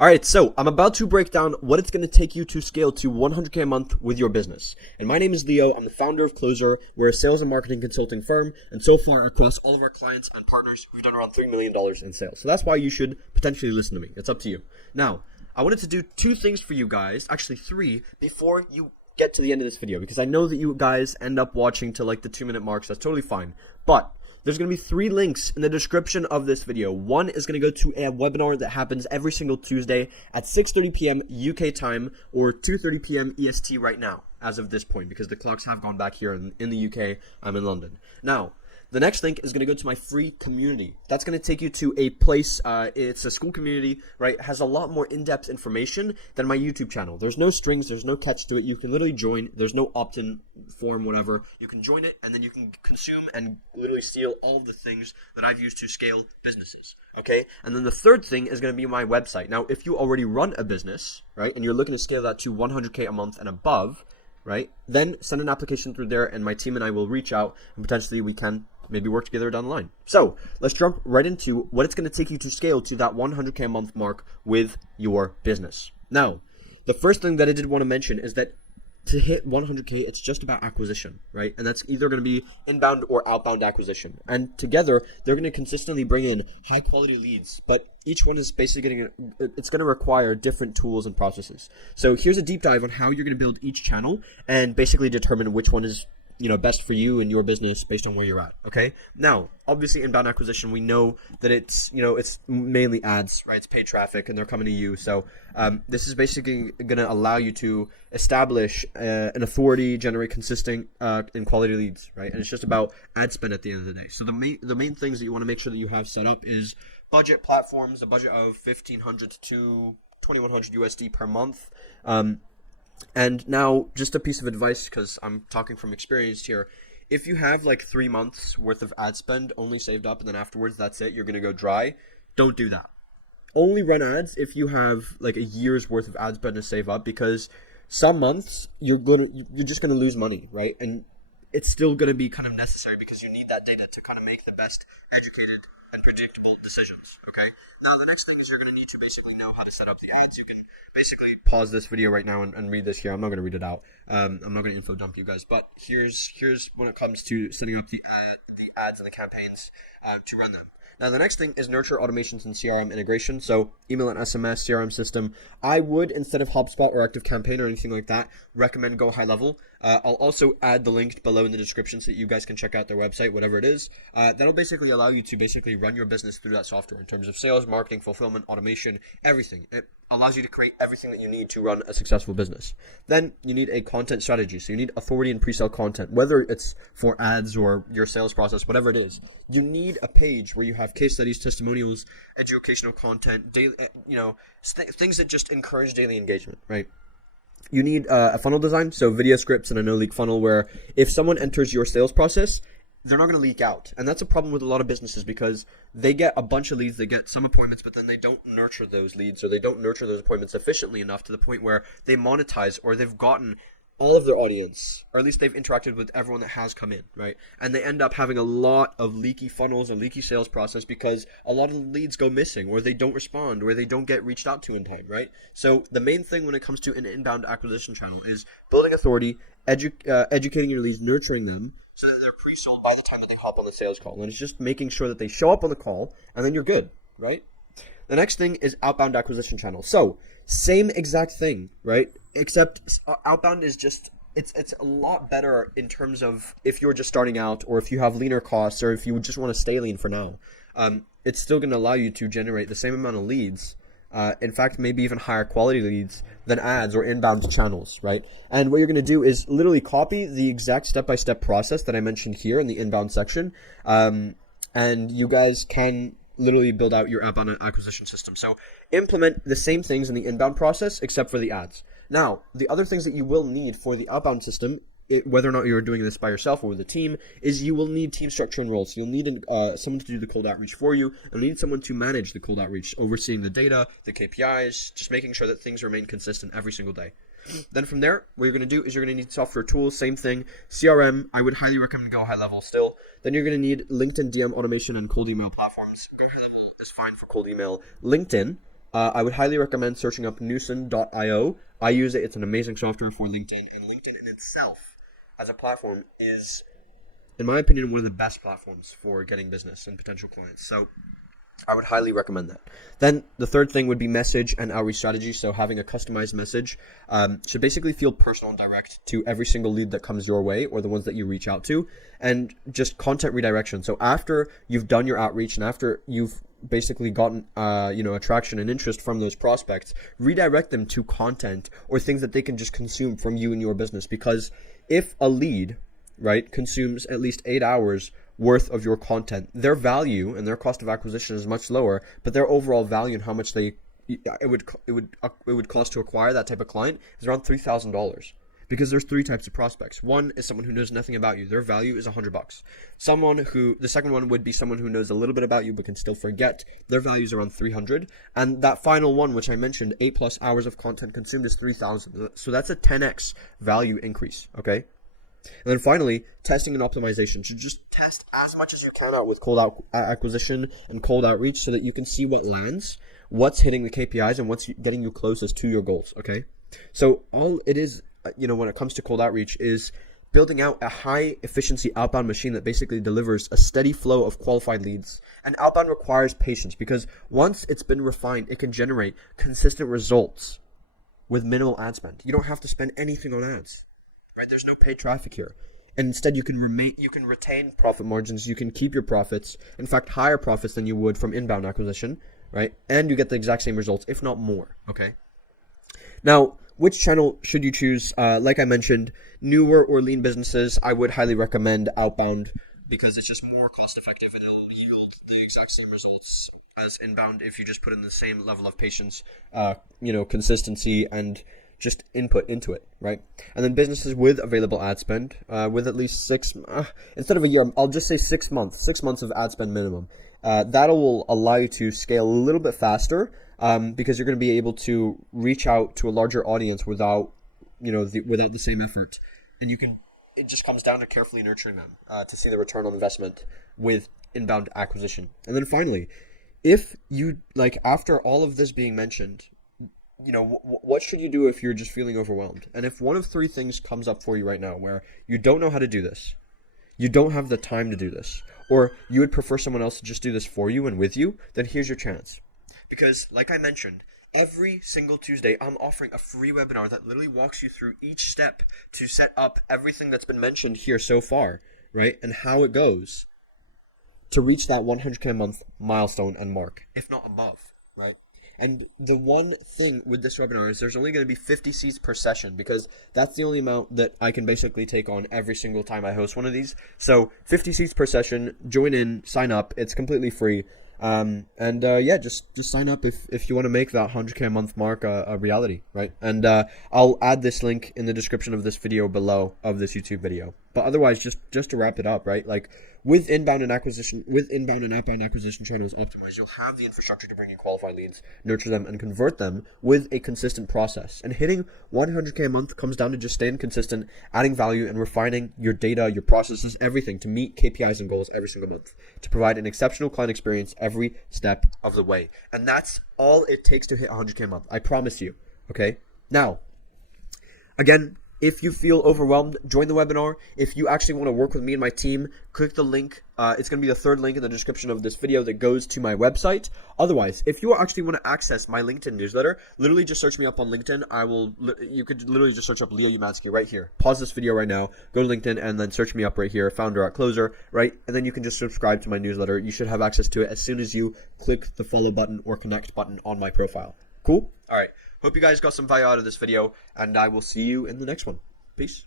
Alright, so I'm about to break down what it's going to take you to scale to 100K a month with your business. And my name is Leo. I'm the founder of Closer. We're a sales and marketing consulting firm. And so far, across all of our clients and partners, we've done around $3 million in sales. So that's why you should potentially listen to me. It's up to you. Now, I wanted to do two things for you guys, actually three, before you get to the end of this video. Because I know that you guys end up watching to like the 2-minute marks. That's totally fine. But there's going to be 3 links in the description of this video. One is going to go to a webinar that happens every single Tuesday at 6:30 p.m. UK time or 2:30 p.m. EST right now, as of this point, because the clocks have gone back here in the UK. I'm in London. Now, the next link is going to go to my free community. That's going to take you to a place, it's a school community, right? It has a lot more in-depth information than my YouTube channel. There's no strings, there's no catch to it. You can literally join. There's no opt-in form, whatever. You can join it, and then you can consume and literally steal all of the things that I've used to scale businesses, okay? And then the third thing is going to be my website. Now, if you already run a business, right, and you're looking to scale that to 100K a month and above, right, then send an application through there, and my team and I will reach out, and potentially we can maybe work together down the line. So let's jump right into what it's going to take you to scale to that 100K a month mark with your business. Now, the first thing that I did want to mention is that to hit 100K, it's just about acquisition, right? And that's either going to be inbound or outbound acquisition. And together, they're going to consistently bring in high quality leads, but each one is basically it's going to require different tools and processes. So here's a deep dive on how you're going to build each channel and basically determine which one is best for you and your business based on where you're at, okay? Now, obviously inbound acquisition, we know that it's, it's mainly ads, right? It's paid traffic and they're coming to you. So this is basically going to allow you to establish an authority, generate consistent and quality leads, right? And it's just about ad spend at the end of the day. So the main things that you want to make sure that you have set up is budget platforms, a budget of 1,500 to 2,100 USD per month. And now, just a piece of advice, because I'm talking from experience here. If you have like 3 months worth of ad spend only saved up, and then afterwards that's it, you're going to go dry, don't do that. Only run ads if you have like a year's worth of ad spend to save up, because some months you're just going to lose money, right? And it's still going to be kind of necessary because you need that data to kind of make the best educated and predictable decisions, okay? Now, the next thing is you're going to need to basically know how to set up the ads. You can basically pause this video right now and read this here. I'm not going to read it out. I'm not going to info dump you guys, but here's when it comes to setting up the ads and the campaigns to run them. Now, the next thing is nurture automations and CRM integration. So email and SMS, CRM system. I would, instead of HubSpot or ActiveCampaign or anything like that, recommend GoHighLevel. I'll also add the link below in the description so that you guys can check out their website, whatever it is. That'll basically allow you to basically run your business through that software in terms of sales, marketing, fulfillment, automation, everything. It allows you to create everything that you need to run a successful business. Then you need a content strategy. So you need authority and pre-sale content, whether it's for ads or your sales process, whatever it is. You need a page where you have case studies, testimonials, educational content, daily, things that just encourage daily engagement, right? You need a funnel design, so video scripts and a no-leak funnel where if someone enters your sales process, they're not going to leak out. And that's a problem with a lot of businesses because they get a bunch of leads, they get some appointments, but then they don't nurture those leads or they don't nurture those appointments efficiently enough to the point where they monetize or they've gotten all of their audience, or at least they've interacted with everyone that has come in, right? And they end up having a lot of leaky funnels and leaky sales process because a lot of the leads go missing or they don't respond or they don't get reached out to in time, right? So the main thing when it comes to an inbound acquisition channel is building authority, educating your leads, nurturing them so that they're pre-sold by the time that they hop on the sales call. And it's just making sure that they show up on the call and then you're good, right? The next thing is outbound acquisition channel. So same exact thing, right? Except outbound is just, it's a lot better in terms of if you're just starting out or if you have leaner costs or if you just want to stay lean for now. It's still going to allow you to generate the same amount of leads. In fact, maybe even higher quality leads than ads or inbound channels, right? And what you're going to do is literally copy the exact step-by-step process that I mentioned here in the inbound section. And you guys can literally build out your outbound acquisition system. So implement the same things in the inbound process except for the ads. Now, the other things that you will need for the outbound system, whether or not you're doing this by yourself or with a team, is you will need team structure and roles. So you'll need someone to do the cold outreach for you, and you need someone to manage the cold outreach, overseeing the data, the KPIs, just making sure that things remain consistent every single day. Then from there, what you're going to do is you're going to need software tools, same thing. CRM, I would highly recommend GoHighLevel still. Then you're going to need LinkedIn DM automation and cold email platforms. GoHighLevel is fine for cold email. LinkedIn I would highly recommend searching up Newson.io. I use it. It's an amazing software for LinkedIn, and LinkedIn in itself as a platform is, in my opinion, one of the best platforms for getting business and potential clients. So I would highly recommend that. Then the third thing would be message and outreach strategy. So having a customized message should basically feel personal and direct to every single lead that comes your way or the ones that you reach out to, and just content redirection. So after you've done your outreach and after you've basically gotten attraction and interest from those prospects, redirect them to content or things that they can just consume from you and your business. Because if a lead, right, consumes at least 8 hours worth of your content, their value and their cost of acquisition is much lower, but their overall value and how much it would cost to acquire that type of client is around $3,000. Because there's 3 types of prospects. One is someone who knows nothing about you. Their value is $100. The second one would be someone who knows a little bit about you but can still forget. Their value is around $300. And that final one, which I mentioned, 8+ hours of content consumed, is $3,000. So that's a 10x value increase, okay? And then finally, testing and optimization. So just test as much as you can out with cold acquisition and cold outreach so that you can see what lands, what's hitting the KPIs, and what's getting you closest to your goals, okay? So all it is, when it comes to cold outreach, is building out a high efficiency outbound machine that basically delivers a steady flow of qualified leads. And outbound requires patience because once it's been refined, it can generate consistent results with minimal ad spend. You don't have to spend anything on ads, right? There's no paid traffic here. And instead you can retain profit margins. You can keep your profits, in fact, higher profits than you would from inbound acquisition, right? And you get the exact same results, if not more, okay? Now, which channel should you choose? Like I mentioned, newer or lean businesses, I would highly recommend outbound because it's just more cost effective. It'll yield the exact same results as inbound if you just put in the same level of patience, consistency, and just input into it, right? And then businesses with available ad spend, with at least instead of a year, I'll just say 6 months, 6 months of ad spend minimum. That will allow you to scale a little bit faster, because you're going to be able to reach out to a larger audience without the same effort. And it just comes down to carefully nurturing them, to see the return on investment with inbound acquisition. And then finally, if you, after all of this being mentioned, what should you do if you're just feeling overwhelmed? And if one of 3 things comes up for you right now where you don't know how to do this, you don't have the time to do this, or you would prefer someone else to just do this for you and with you, then here's your chance. Because like I mentioned, every single Tuesday, I'm offering a free webinar that literally walks you through each step to set up everything that's been mentioned here so far, right? And how it goes to reach that 100K a month milestone and mark, if not above, right? And the one thing with this webinar is there's only going to be 50 seats per session because that's the only amount that I can basically take on every single time I host one of these. So 50 seats per session, join in, sign up. It's completely free. Just sign up if you want to make that 100K a month mark a reality, right? And I'll add this link in the description of this video below of this YouTube video. But otherwise, just to wrap it up, right? With inbound and outbound acquisition channels optimized, you'll have the infrastructure to bring in qualified leads, nurture them, and convert them with a consistent process. And hitting 100K a month comes down to just staying consistent, adding value, and refining your data, your processes, everything to meet KPIs and goals every single month, to provide an exceptional client experience every step of the way. And that's all it takes to hit 100K a month. I promise you. Okay? Now, again, if you feel overwhelmed, join the webinar. If you actually want to work with me and my team, click the link. It's going to be the 3rd link in the description of this video that goes to my website. Otherwise, if you actually want to access my LinkedIn newsletter, literally just search me up on LinkedIn. You could literally just search up Leo Umansky right here. Pause this video right now, go to LinkedIn, and then search me up right here, founder at Closer, right? And then you can just subscribe to my newsletter. You should have access to it as soon as you click the follow button or connect button on my profile. Cool? All right. Hope you guys got some value out of this video, and I will see you in the next one. Peace.